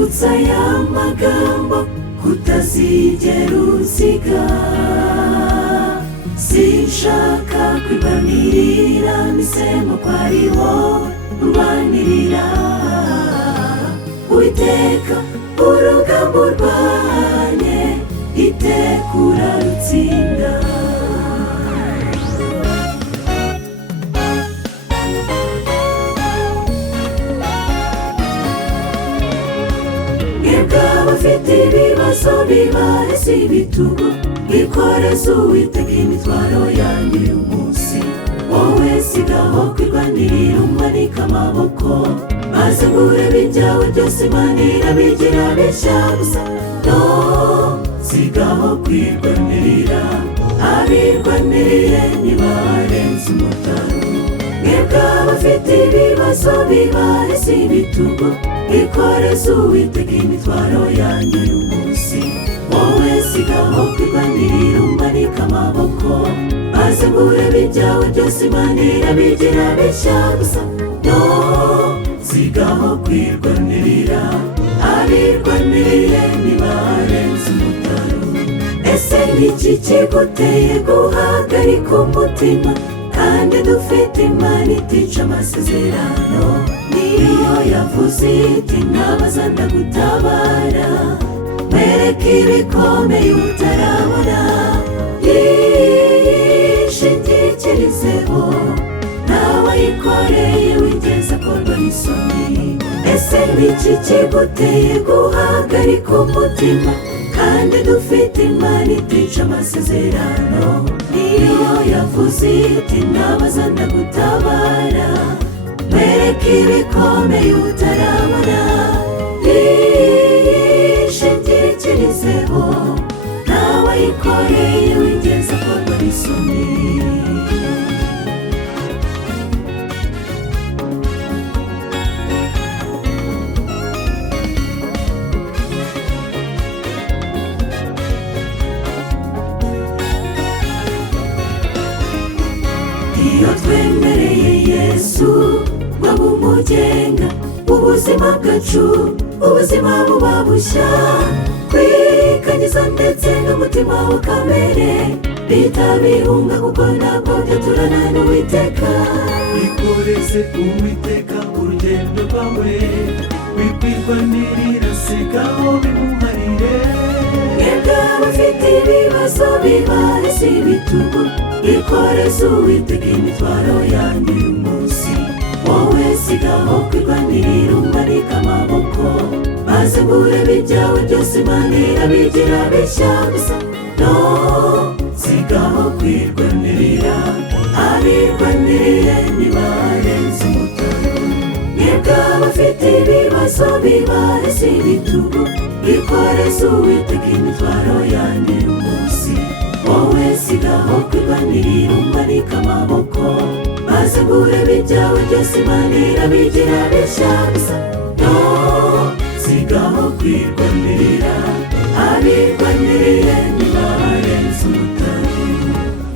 nyibutsa ya magambo kutazigera usiga. Sinshaka kwibanirira misemo ko ari wowe urwanirira. Uwiteka urugamba urwanye iteka urarutsinda. Abafite ibibazo bibarese ibitugu, bikoreze Uwiteka imitwaro yanyu uyu munsi. Wowe sigaho kwirwanirira, umanika amaboko, maze ngo urebe ibyawe byose Imana irabigira bishya gusa. No, sigaho kwirwanirira, abirwaniriye ntibarenze umutaro. Mwebwe abafite ibibazo bibarese ibitugu, bikoreze Uwiteka imitwaro yanyu uyu munsi. Wowe sigaho kwirwanirira, umanika amaboko, maze ngo urebe ibyawe byose Imana irabigira bishya gusa. No, sigaho kwirwanirira, abirwaniriye ntibarenze umutaro. Ese niki kiguteye guhagarika umutima, kandi dufite Imana itica amasezerano? Niyo yavuze iti nabaza ndagutabara, mwereke ibikomeye utarabona. Yishingikirizeho, nawe ayikoreye wigeze akorwa n'isoni. Ese niki kiguteye guhagarika umutima, kandi dufite Imana itica amasezerano? Niyo yavuze iti nabaza ndagutabara, mwereke ibikomeye utarabona. Yishingikirizeho, nawe ayikoreye wigeze akorwa n'isoni. Iyo twemereye Yesu waba umugenga ubuzima bwacu, ubuzima buba bushya. Kwikanyiza ndetse n'umutima wa kamere bihita bihunga, kuko ntabwo byaturana n'Uwiteka. Bikoreze Uwiteka urugendo rwawe, wikwirwanirira, sigaho bimuharire. Mwebwe abafite ibibazo bibarese ibitugu, bikoreze Uwiteka imitwaro yanyu uyu munsi. Wowe sigaho kwirwanirira, umanika amaboko, maze ngo urebe ibyawe byose Imana irabigira bishya gusa. No, sigaho kwirwanirira, abirwaniriye ntibarenze umutaro. Mwebwe abafite ibibazo bibarese ibitugu, bikoreze Uwiteka imitwaro yanyu uyu munsi. Wowe sigaho kwirwanirira, umanika amaboko, maze ngo urebe ibyawe byose Imana irabigira bishya gusa. No, sigaho kwirwanirira, abirwaniriye ntibarenze umutaro.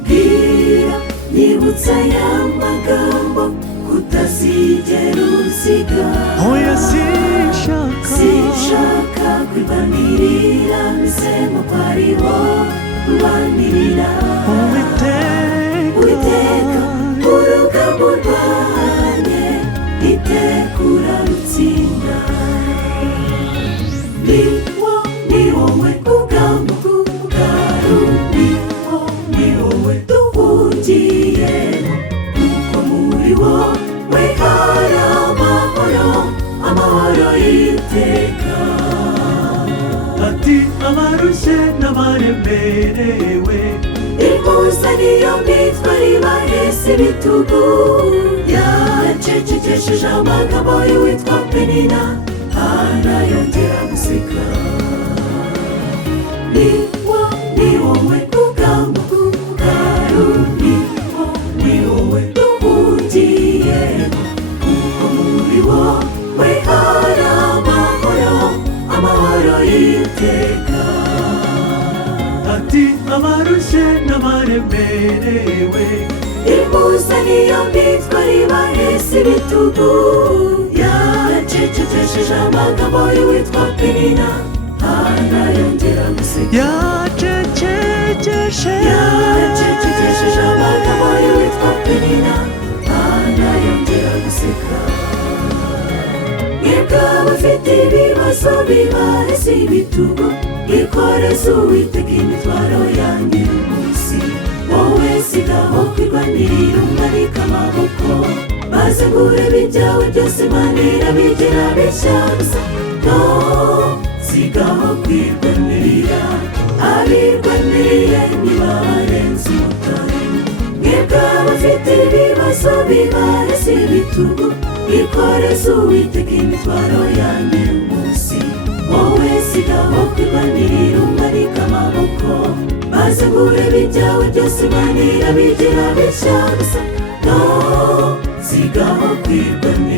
Bwira nyibutsa ya magambo kutazigera usiga. Oya sinshaka kwirwanirira misemo ko ari wowe urwanirira. Uwiteka urugamba urwanye iteka urarutsinda. Ni wowe rugamba rwarundi, ni wowe duhungiye, kuko muri wowe hari amahoro, amahoro y'iteka. ati abarushye n'abaremerewe, Impuza niyo mitwaro ibarese ibitugu. Yacecekesheje amagambo y'uwitwa Penina, arayongera guseka. Ni wowe rugamba rwarundi, ni wowe duhungiye, kuko muri wowe hari amahoro, amahoro y'iteka. ati abarushye n'abaremerewe, Impuza niyo mitwaro ibarese ibitugu. yacecekesheje amagambo y'uwitwa Penina, Hana yongera guseka. Yacecekesheje amagambo y'uwitwa Penina, Hana yongera guseka. Mwebwe abafite ibibazo bibareze ibitugu, ikoreze Uwiteka imitwaro yanyu uyu munsi. Wowe sigaho kwirwanirira umanika amaboko, maze ngo urebe ibyawe byose Imana irabigira bishya gusa. No, sigaho kwirwanirira, abirwaniriye ntibarenze umutare. Mwebwe abafite ibibazo bibareze ibitugu, ikoreze Uwiteka imitwaro yanyu uyu munsi. Wowe sigaho kwirwanirira umanika amaboko, maze ngo urebe ibyawe byose Imana irabigira bishya gusa. No, sigaho kwirwanirira.